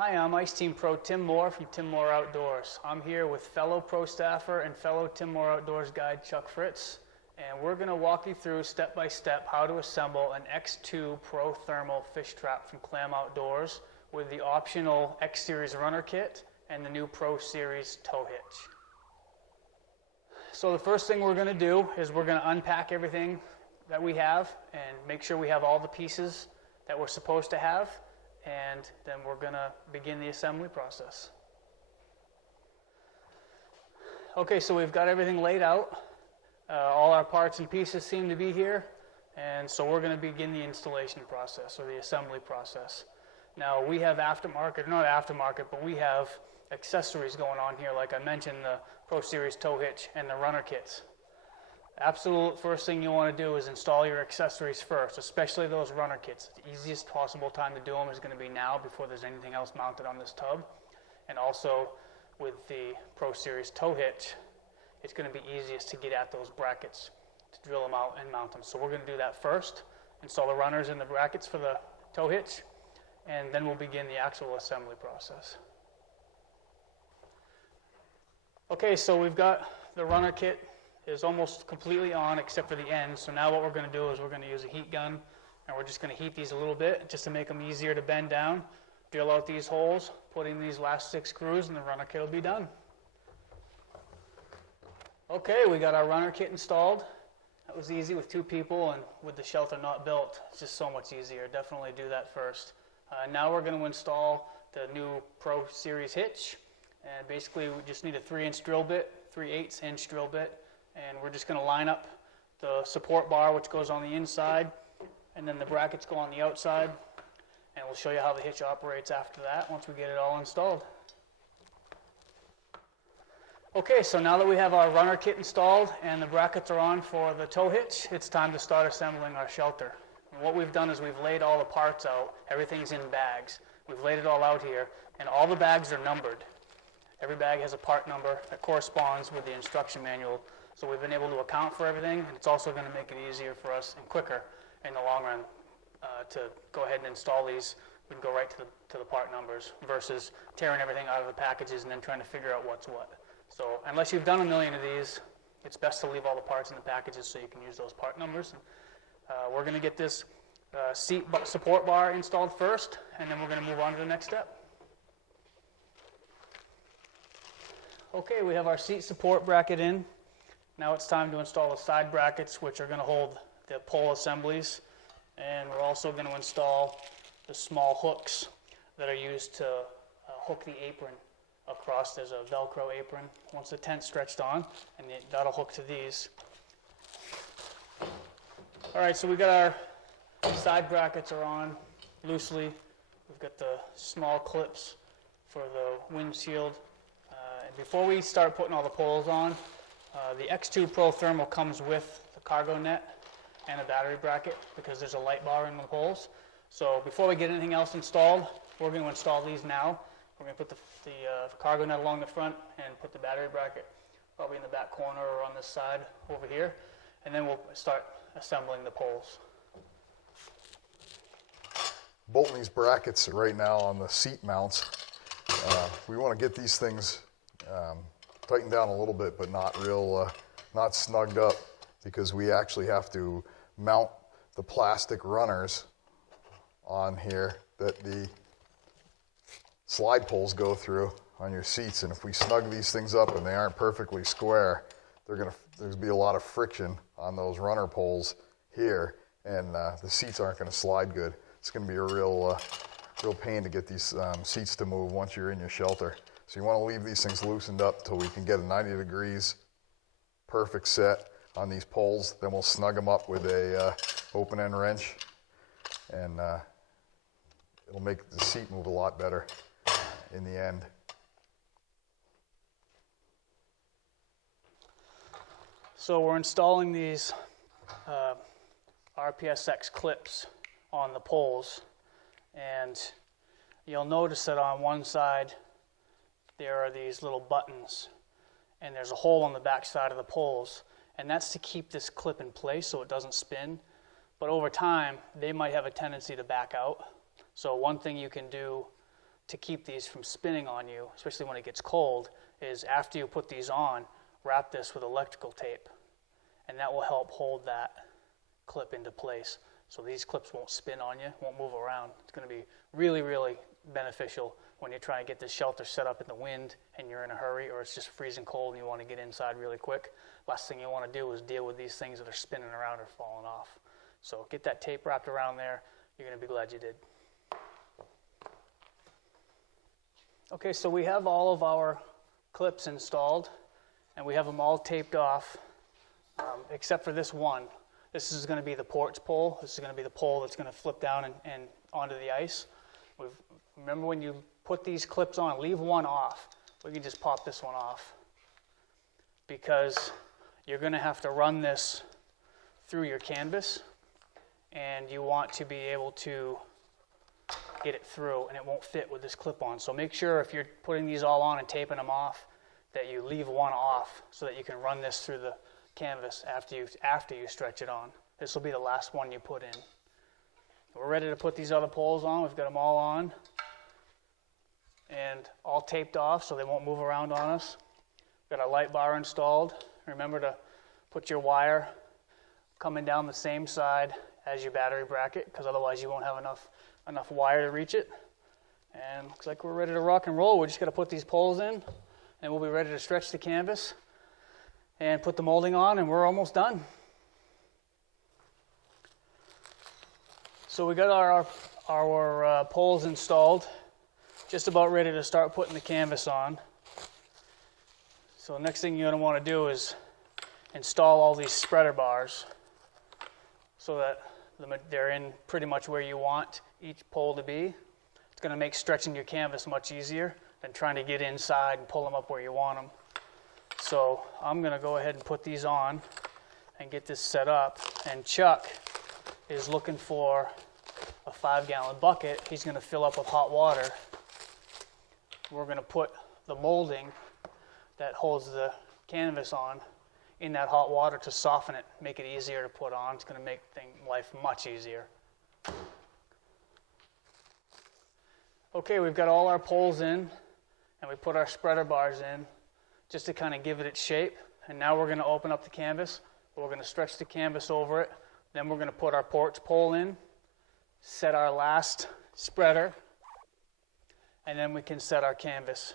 Hi, I'm Ice Team Pro Tim Moore from Tim Moore Outdoors. I'm here with fellow pro staffer and fellow Tim Moore Outdoors guide Chuck Fritz, and we're going to walk you through step by step how to assemble an X2 Pro Thermal fish trap from Clam Outdoors with the optional X Series runner kit and the new Pro Series tow hitch. So the first thing we're going to do is we're going to unpack everything that we have and make sure we have all the pieces that we're supposed to have, and then we're going to begin the assembly process. Okay, so we've got everything laid out. All our parts and pieces seem to be here, and so we're going to begin the installation process or the assembly process. Now we have but we have accessories going on here, like I mentioned, the Pro Series tow hitch and the runner kits. Absolute first thing you want to do is install your accessories first, especially those runner kits. The easiest possible time to do them is going to be now before there's anything else mounted on this tub. And also with the Pro Series tow hitch, it's going to be easiest to get at those brackets, to drill them out and mount them. So we're going to do that first, install the runners and the brackets for the tow hitch, and then we'll begin the actual assembly process. Okay, so we've got the runner kit is almost completely on except for the end. So now what we're going to do is we're going to use a heat gun, and we're just going to heat these a little bit just to make them easier to bend down, drill out these holes, put in these last 6 screws, and the runner kit will be done. Okay, we got our runner kit installed. That was easy with 2 people, and with the shelter not built, it's just so much easier. Definitely do that first. Now we're going to install the new Pro Series hitch, and basically we just need a 3-inch drill bit, 3/8 inch drill bit, and we're just going to line up the support bar, which goes on the inside, and then the brackets go on the outside, and we'll show you how the hitch operates after that once we get it all installed. Okay, so now that we have our runner kit installed and the brackets are on for the tow hitch, it's time to start assembling our shelter. And what we've done is we've laid all the parts out. Everything's in bags. We've laid it all out here, and all the bags are numbered. Every bag has a part number that corresponds with the instruction manual. So we've been able to account for everything, and it's also going to make it easier for us and quicker in the long run to go ahead and install these. We can go right to the part numbers versus tearing everything out of the packages and then trying to figure out what's what. So unless you've done a million of these, it's best to leave all the parts in the packages so you can use those part numbers. We're going to get this seat support bar installed first, and then we're going to move on to the next step. Okay, we have our seat support bracket in. Now it's time to install the side brackets, which are going to hold the pole assemblies, and we're also going to install the small hooks that are used to hook the apron across. There's a Velcro apron once the tent's stretched on, and that'll hook to these. All right, so we got our side brackets are on loosely. We've got the small clips for the windshield. And before we start putting all the poles on, the X2 Pro Thermal comes with the cargo net and a battery bracket because there's a light bar in the poles. So before we get anything else installed, we're going to install these now. We're going to put the cargo net along the front and put the battery bracket probably in the back corner or on this side over here. And then we'll start assembling the poles. Bolting these brackets right now on the seat mounts. We want to get these things tightened down a little bit, but not snugged up, because we actually have to mount the plastic runners on here that the slide poles go through on your seats. And if we snug these things up and they aren't perfectly square, there's going to be a lot of friction on those runner poles here, and the seats aren't going to slide good. It's going to be a real pain to get these seats to move once you're in your shelter. So you want to leave these things loosened up until we can get a 90 degrees perfect set on these poles. Then we'll snug them up with a open end wrench, and it'll make the seat move a lot better in the end. So we're installing these RPSX clips on the poles, and you'll notice that on one side there are these little buttons, and there's a hole on the back side of the poles, and that's to keep this clip in place so it doesn't spin. But over time, they might have a tendency to back out. So one thing you can do to keep these from spinning on you, especially when it gets cold, is after you put these on, wrap this with electrical tape, and that will help hold that clip into place. So these clips won't spin on you, won't move around. It's going to be really, really beneficial when you're trying to get this shelter set up in the wind and you're in a hurry, or it's just freezing cold and you want to get inside really quick. Last thing you want to do is deal with these things that are spinning around or falling off. So get that tape wrapped around there. You're going to be glad you did. Okay, so we have all of our clips installed, and we have them all taped off, except for this one. This is going to be the porch pole. This is going to be the pole that's going to flip down and onto the ice. Remember, when you put these clips on, leave one off. We can just pop this one off, because you're going to have to run this through your canvas, and you want to be able to get it through, and it won't fit with this clip on. So make sure, if you're putting these all on and taping them off, that you leave one off so that you can run this through the canvas after you stretch it on. This will be the last one you put in. We're ready to put these other poles on. We've got them all on and all taped off so they won't move around on us. We've got our light bar installed. Remember to put your wire coming down the same side as your battery bracket, because otherwise you won't have enough wire to reach it. And looks like we're ready to rock and roll. We just got to put these poles in, and we'll be ready to stretch the canvas and put the molding on, and we're almost done. So we got our poles installed, just about ready to start putting the canvas on. So the next thing you're going to want to do is install all these spreader bars so that they're in pretty much where you want each pole to be. It's going to make stretching your canvas much easier than trying to get inside and pull them up where you want them. So I'm going to go ahead and put these on and get this set up. And Chuck is looking for a 5-gallon bucket. He's going to fill up with hot water. We're going to put the molding that holds the canvas on in that hot water to soften it, make it easier to put on. It's going to make life much easier. Okay, we've got all our poles in, and we put our spreader bars in just to kind of give it its shape. And now we're going to open up the canvas. We're going to stretch the canvas over it. Then we're going to put our porch pole in, set our last spreader, and then we can set our canvas.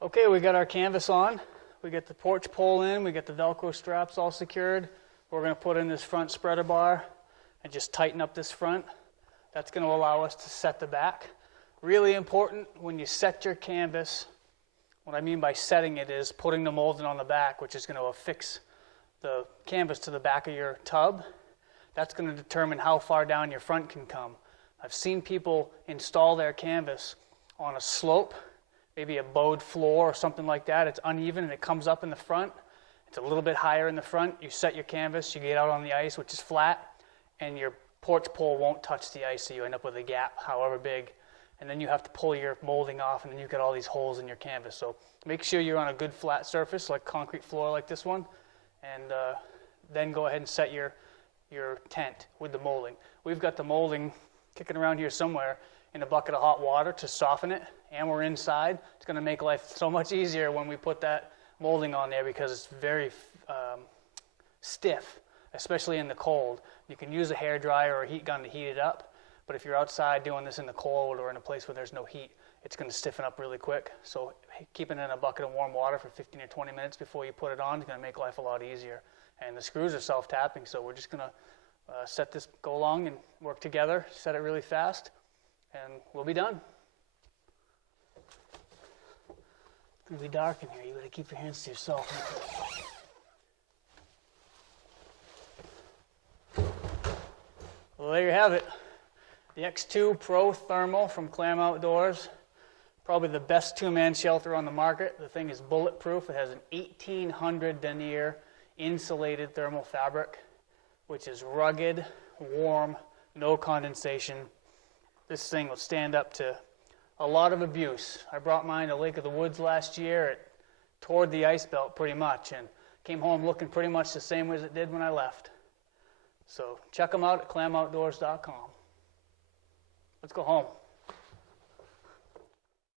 Okay, we got our canvas on. We get the porch pole in. We get the Velcro straps all secured. We're going to put in this front spreader bar and just tighten up this front. That's going to allow us to set the back. Really important when you set your canvas. What I mean by setting it is putting the molding on the back, which is going to affix the canvas to the back of your tub. That's going to determine how far down your front can come. I've seen people install their canvas on a slope, maybe a bowed floor or something like that. It's uneven and it comes up in the front. It's a little bit higher in the front. You set your canvas, you get out on the ice, which is flat, and your porch pole won't touch the ice, so you end up with a gap, however big. And then you have to pull your molding off, and then you've got all these holes in your canvas. So make sure you're on a good flat surface, like concrete floor like this one, and then go ahead and set your tent with the molding. We've got the molding kicking around here somewhere in a bucket of hot water to soften it, and we're inside. It's going to make life so much easier when we put that molding on there, because it's very stiff, especially in the cold. You can use a hair dryer or a heat gun to heat it up, but if you're outside doing this in the cold or in a place where there's no heat, it's going to stiffen up really quick. So keeping it in a bucket of warm water for 15 or 20 minutes before you put it on is going to make life a lot easier. And the screws are self-tapping, so we're just going to go along and work together, set it really fast, and we'll be done. It's going to be dark in here. You got to keep your hands to yourself. Well, there you have it. The X2 Pro Thermal from Clam Outdoors. Probably the best two-man shelter on the market. The thing is bulletproof. It has an 1800 denier insulated thermal fabric, which is rugged, warm, no condensation. This thing will stand up to a lot of abuse. I brought mine to Lake of the Woods last year. It tore the ice belt pretty much and came home looking pretty much the same as it did when I left. So check them out at clamoutdoors.com. Let's go home.